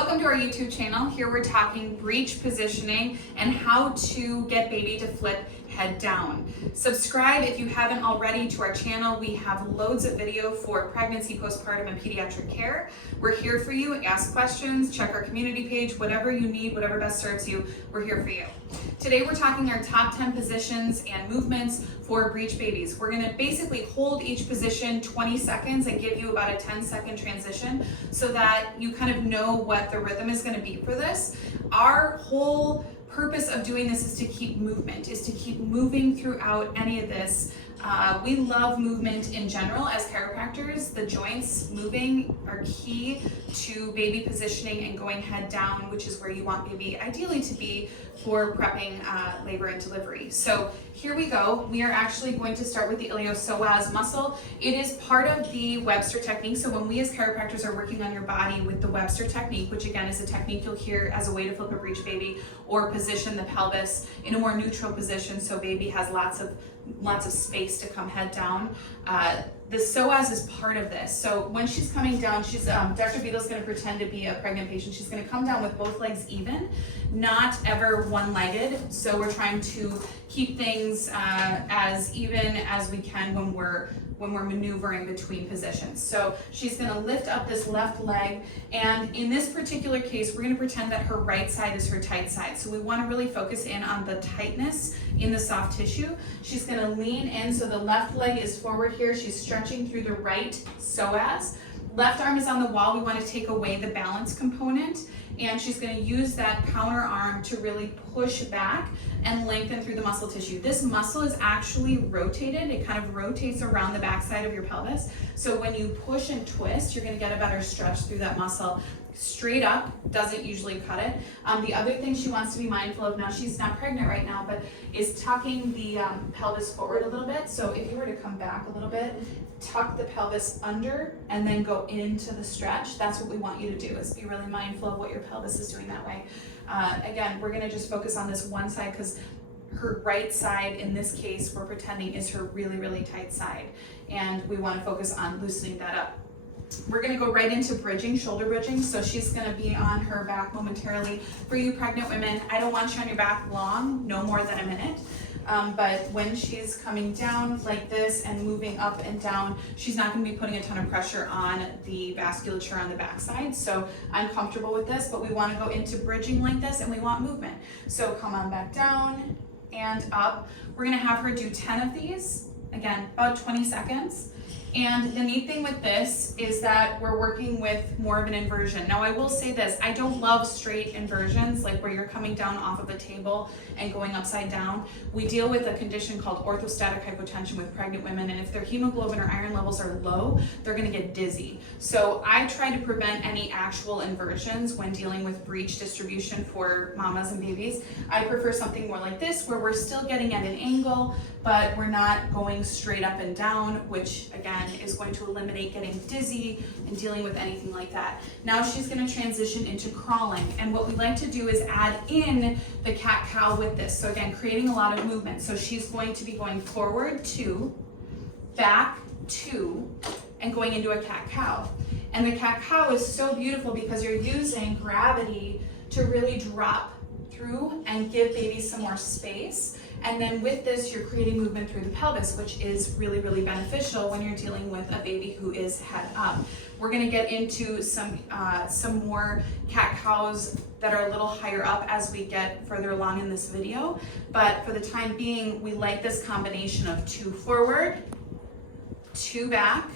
Welcome to our YouTube channel. Here we're talking breech positioning and how to get baby to flip head down. Subscribe if you haven't already to our channel. We have loads of video for pregnancy, postpartum, and pediatric care. We're here for you. Ask questions, check our community page, whatever you need, whatever best serves you, we're here for you. Today we're talking our top 10 positions and movements for breech babies. We're gonna basically hold each position 20 seconds and give you about a 10-second transition so that you kind of know what the rhythm is gonna be for this. Our whole purpose of doing this is to keep movement, is to keep moving throughout any of this. We love movement in general as chiropractors. The joints moving are key to baby positioning and going head down, which is where you want baby ideally to be for prepping labor and delivery. So here we go. We are actually going to start with the iliopsoas muscle. It is part of the Webster technique. So when we as chiropractors are working on your body with the Webster technique, which again is a technique you'll hear as a way to flip a breech baby or position the pelvis in a more neutral position so baby has lots of space to come head down. The psoas is part of this. So when she's coming down, she's Dr. Beadle's going to pretend to be a pregnant patient. She's going to come down with both legs even, not ever one-legged. So we're trying to keep things as even as we can when we're maneuvering between positions. So she's gonna lift up this left leg, and in this particular case, we're gonna pretend that her right side is her tight side. So we wanna really focus in on the tightness in the soft tissue. She's gonna lean in, so the left leg is forward here. She's stretching through the right psoas. Left arm is on the wall. We wanna take away the balance component, and she's gonna use that counter arm to really push back and lengthen through the muscle tissue. This muscle is actually rotated. It kind of rotates around the backside of your pelvis. So when you push and twist, you're gonna get a better stretch through that muscle. Straight up doesn't usually cut it. The other thing she wants to be mindful of, now she's not pregnant right now, but is tucking the pelvis forward a little bit. So if you were to come back a little bit, tuck the pelvis under and then go into the stretch. That's what we want you to do, is be really mindful of what your pelvis is doing that way. Again, we're gonna just focus on this one side because her right side, in this case, we're pretending is her really, really tight side. And we wanna focus on loosening that up. We're gonna go right into bridging, shoulder bridging. So she's gonna be on her back momentarily. For you pregnant women, I don't want you on your back long, no more than a minute. But when she's coming down like this and moving up and down, she's not gonna be putting a ton of pressure on the vasculature on the backside. So I'm comfortable with this, but we wanna go into bridging like this and we want movement. So come on back down and up. We're gonna have her do 10 of these, again, about 20 seconds. And the neat thing with this is that we're working with more of an inversion. Now I will say this, I don't love straight inversions, like where you're coming down off of a table and going upside down. We deal with a condition called orthostatic hypotension with pregnant women, and if their hemoglobin or iron levels are low, they're gonna get dizzy. So I try to prevent any actual inversions when dealing with breech distribution for mamas and babies. I prefer something more like this, where we're still getting at an angle, but we're not going straight up and down, which again, is going to eliminate getting dizzy and dealing with anything like that. Now she's going to transition into crawling, and what we like to do is add in the cat-cow with this. So again, creating a lot of movement. So she's going to be going forward 2, back 2, and going into a cat-cow. And the cat-cow is so beautiful because you're using gravity to really drop through and give baby some more space. And then with this, you're creating movement through the pelvis, which is really, really beneficial when you're dealing with a baby who is head up. We're gonna get into some more cat-cows that are a little higher up as we get further along in this video. But for the time being, we like this combination of 2 forward, 2 back,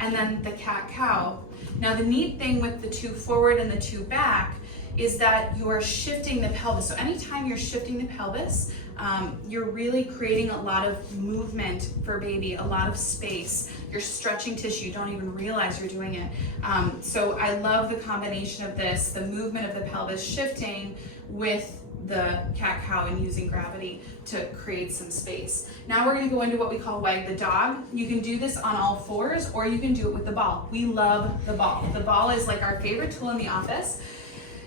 and then the cat-cow. Now the neat thing with the 2 forward and the 2 back is that you're shifting the pelvis. So anytime you're shifting the pelvis, you're really creating a lot of movement for baby, a lot of space. You're stretching tissue, you don't even realize you're doing it. So I love the combination of this, the movement of the pelvis shifting with the cat-cow and using gravity to create some space. Now we're gonna go into what we call wag the dog. You can do this on all 4s, or you can do it with the ball. We love the ball. The ball is like our favorite tool in the office.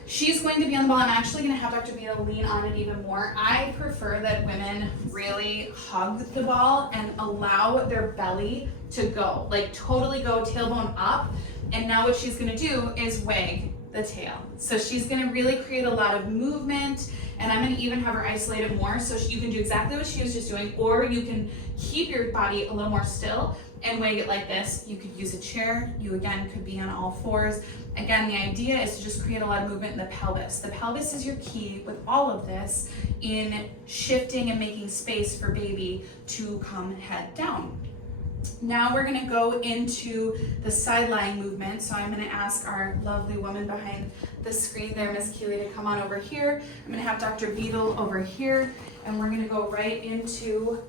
She's going to be on the ball. I'm actually going to have Dr. Beadle lean on it even more. I prefer that women really hug the ball and allow their belly to go, like totally go tailbone up. And now what she's going to do is wag the tail. So she's gonna really create a lot of movement, and I'm gonna even have her isolate it more, so you can do exactly what she was just doing, or you can keep your body a little more still and wag it like this. You could use a chair. You again could be on all fours. Again, the idea is to just create a lot of movement in the pelvis. The pelvis is your key with all of this in shifting and making space for baby to come head down. Now we're gonna go into the side lying movement. So I'm gonna ask our lovely woman behind the screen there, Miss Keeley, to come on over here. I'm gonna have Dr. Beadle over here, and we're gonna go right into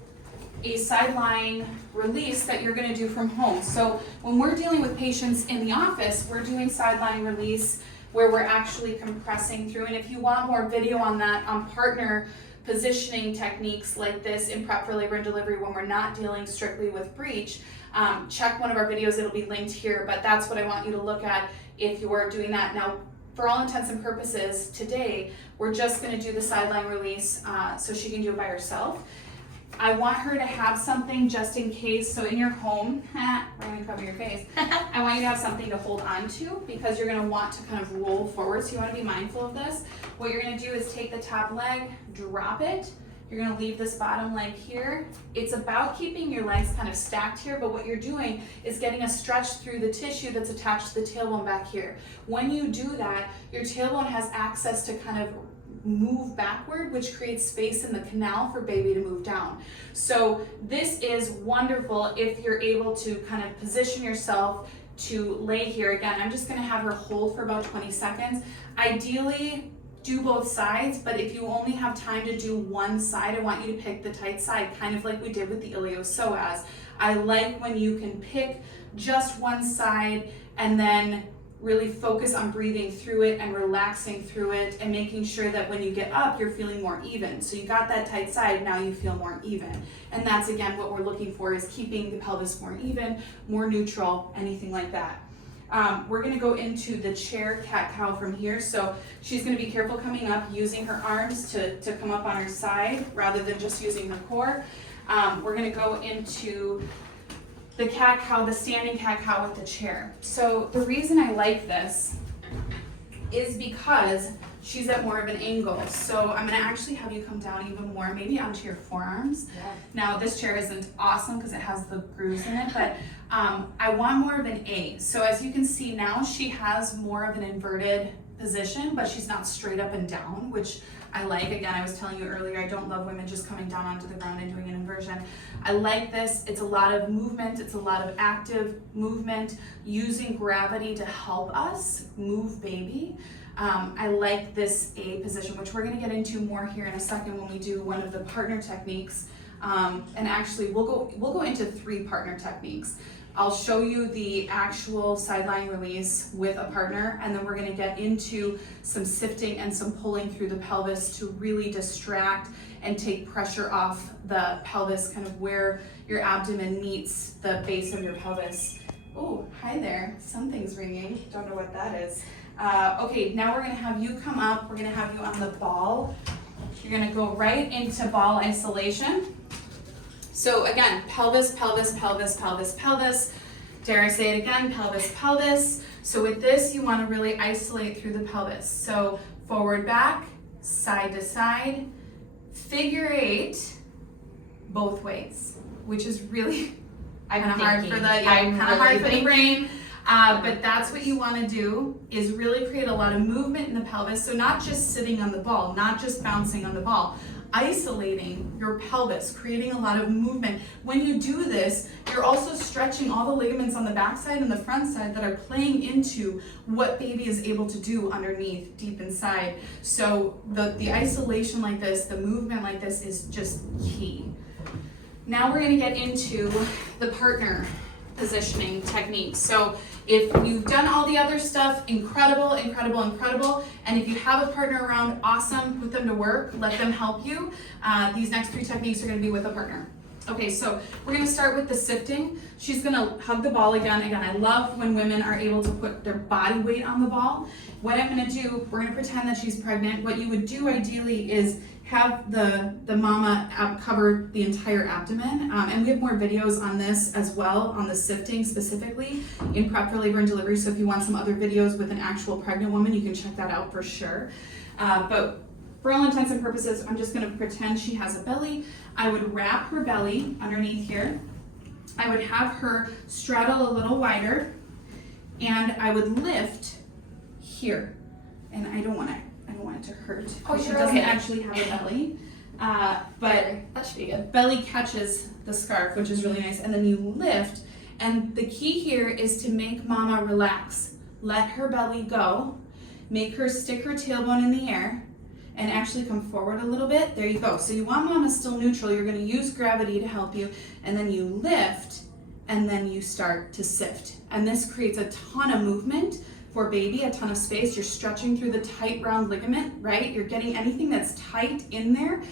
a side lying release that you're gonna do from home. So when we're dealing with patients in the office, we're doing side lying release where we're actually compressing through. And if you want more video on that, on partner positioning techniques like this in prep for labor and delivery when we're not dealing strictly with breech, check one of our videos, it'll be linked here, but that's what I want you to look at if you are doing that. Now, for all intents and purposes, today, we're just gonna do the sideline release so she can do it by herself. I want her to have something just in case, so in your home, we're gonna cover your face, I want you to have something to hold on to because you're gonna want to kind of roll forward, so you wanna be mindful of this. What you're gonna do is take the top leg, drop it, you're gonna leave this bottom leg here. It's about keeping your legs kind of stacked here, but what you're doing is getting a stretch through the tissue that's attached to the tailbone back here. When you do that, your tailbone has access to kind of move backward, which creates space in the canal for baby to move down. So this is wonderful if you're able to kind of position yourself to lay here. Again, I'm just gonna have her hold for about 20 seconds. Ideally, do both sides, but if you only have time to do one side, I want you to pick the tight side, kind of like we did with the iliopsoas. I like when you can pick just one side and then really focus on breathing through it and relaxing through it and making sure that when you get up, you're feeling more even. So you got that tight side, now you feel more even. And that's again what we're looking for, is keeping the pelvis more even, more neutral, anything like that. We're gonna go into the chair cat-cow from here. So she's gonna be careful coming up, using her arms to come up on her side rather than just using the core. We're gonna go into the cat-cow, the standing cat-cow with the chair. So the reason I like this is because she's at more of an angle. So I'm gonna actually have you come down even more, maybe onto your forearms. Yeah. Now this chair isn't awesome because it has the grooves in it, but I want more of an A. So as you can see now, she has more of an inverted position, but she's not straight up and down, which I like. Again, I was telling you earlier, I don't love women just coming down onto the ground and doing an inversion. I like this. It's a lot of movement. It's a lot of active movement, using gravity to help us move baby. I like this A position, which we're gonna get into more here in a second when we do one of the partner techniques. And actually, we'll go into 3 partner techniques. I'll show you the actual sideline release with a partner, and then we're gonna get into some sifting and some pulling through the pelvis to really distract and take pressure off the pelvis, kind of where your abdomen meets the base of your pelvis. Oh, hi there, something's ringing, don't know what that is. Okay, now we're gonna have you come up, we're gonna have you on the ball. You're gonna go right into ball isolation. So again, pelvis, pelvis, pelvis, pelvis, pelvis. Dare I say it again, pelvis, pelvis. So with this, you wanna really isolate through the pelvis. So forward, back, side to side, figure 8, both ways, which is really kind of hard for the brain. But that's what you wanna do, is really create a lot of movement in the pelvis. So not just sitting on the ball, not just bouncing on the ball, isolating your pelvis, creating a lot of movement. When you do this, you're also stretching all the ligaments on the back side and the front side that are playing into what baby is able to do underneath, deep inside. So the isolation like this, the movement like this is just key. Now we're gonna get into the partner positioning technique. So if you've done all the other stuff, incredible, incredible, incredible. And if you have a partner around, awesome, put them to work, let them help you. These next 3 techniques are gonna be with a partner. Okay, so we're gonna start with the sifting. She's gonna hug the ball again. Again, I love when women are able to put their body weight on the ball. What I'm gonna do, we're gonna pretend that she's pregnant. What you would do ideally is have the mama cover the entire abdomen. And we have more videos on this as well, on the sifting specifically in prep for labor and delivery. So if you want some other videos with an actual pregnant woman, you can check that out for sure. But for all intents and purposes, I'm just gonna pretend she has a belly. I would wrap her belly underneath here. I would have her straddle a little wider, and I would lift here. And I don't want it to hurt. Oh, she sure, doesn't okay. actually have a belly, but that should be good. belly catches the scarf, which is really nice. And then you lift, and the key here is to make mama relax. Let her belly go. Make her stick her tailbone in the air and actually come forward a little bit. There you go. So you want mama still neutral. You're gonna use gravity to help you, and then you lift, and then you start to sift. And this creates a ton of movement for baby, a ton of space. You're stretching through the tight round ligament, right? You're getting anything that's tight in there,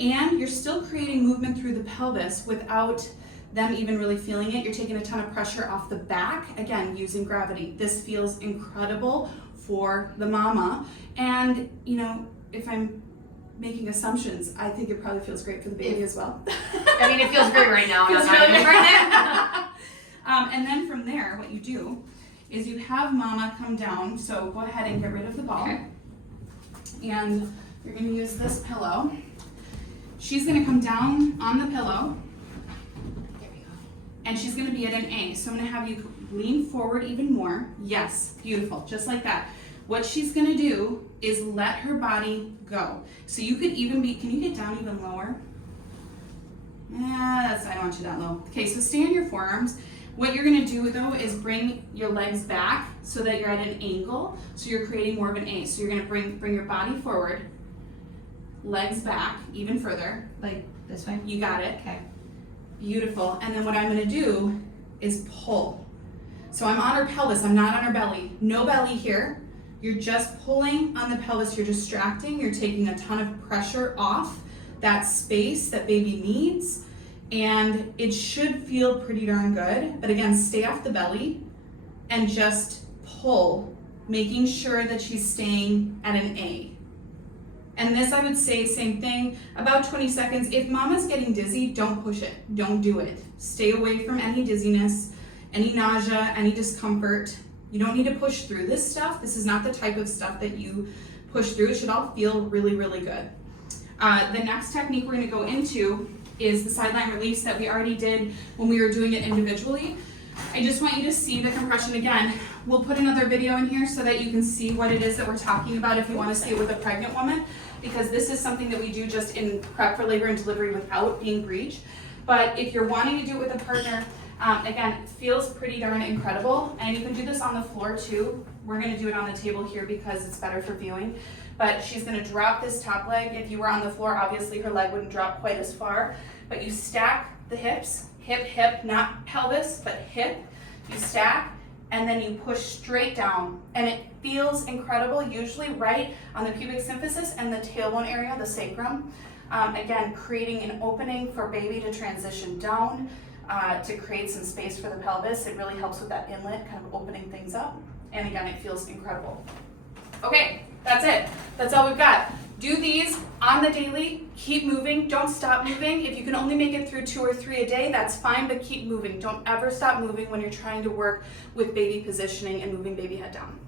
and you're still creating movement through the pelvis without them even really feeling it. You're taking a ton of pressure off the back, again, using gravity. This feels incredible for the mama. And, you know, if I'm making assumptions, I think it probably feels great for the baby as well. I mean, it feels great right now. Feels I'm not really even- good right now. And then from there, what you do is you have mama come down. So go ahead and get rid of the ball. Okay. And you're gonna use this pillow. She's gonna come down on the pillow, There we go. and she's gonna be at an A. So I'm gonna have you lean forward even more. Yes, beautiful, just like that. What she's gonna do is let her body go. So you could even be, can you get down even lower? I don't want you that low. Okay, so stay on your forearms. What you're gonna do though is bring your legs back so that you're at an angle. So you're creating more of an A. So you're gonna bring your body forward, legs back even further. Like this way? You got it. Okay. Beautiful. And then what I'm gonna do is pull. So I'm on her pelvis, I'm not on her belly. No belly here. You're just pulling on the pelvis, you're distracting, you're taking a ton of pressure off that space that baby needs. And it should feel pretty darn good. But again, stay off the belly and just pull, making sure that she's staying at an A. And this, I would say, same thing, about 20 seconds. If mama's getting dizzy, don't push it, don't do it. Stay away from any dizziness, any nausea, any discomfort. You don't need to push through this stuff. This is not the type of stuff that you push through. It should all feel really, really good. The next technique we're gonna go into is the sideline release that we already did when we were doing it individually. I just want you to see the compression again. We'll put another video in here so that you can see what it is that we're talking about if you want to see it with a pregnant woman, because this is something that we do just in prep for labor and delivery without being breech. But if you're wanting to do it with a partner, again, it feels pretty darn incredible. And you can do this on the floor too. We're gonna do it on the table here because it's better for viewing. But she's gonna drop this top leg. If you were on the floor, obviously her leg wouldn't drop quite as far, but you stack the hips, hip, hip, not pelvis, but hip. You stack, and then you push straight down. And it feels incredible, usually right on the pubic symphysis and the tailbone area, the sacrum. Again, creating an opening for baby to transition down, to create some space for the pelvis. It really helps with that inlet, kind of opening things up. And again, it feels incredible. Okay, that's it. That's all we've got. Do these on the daily, keep moving, don't stop moving. If you can only make it through 2 or 3 a day, that's fine, but keep moving. Don't ever stop moving when you're trying to work with baby positioning and moving baby head down.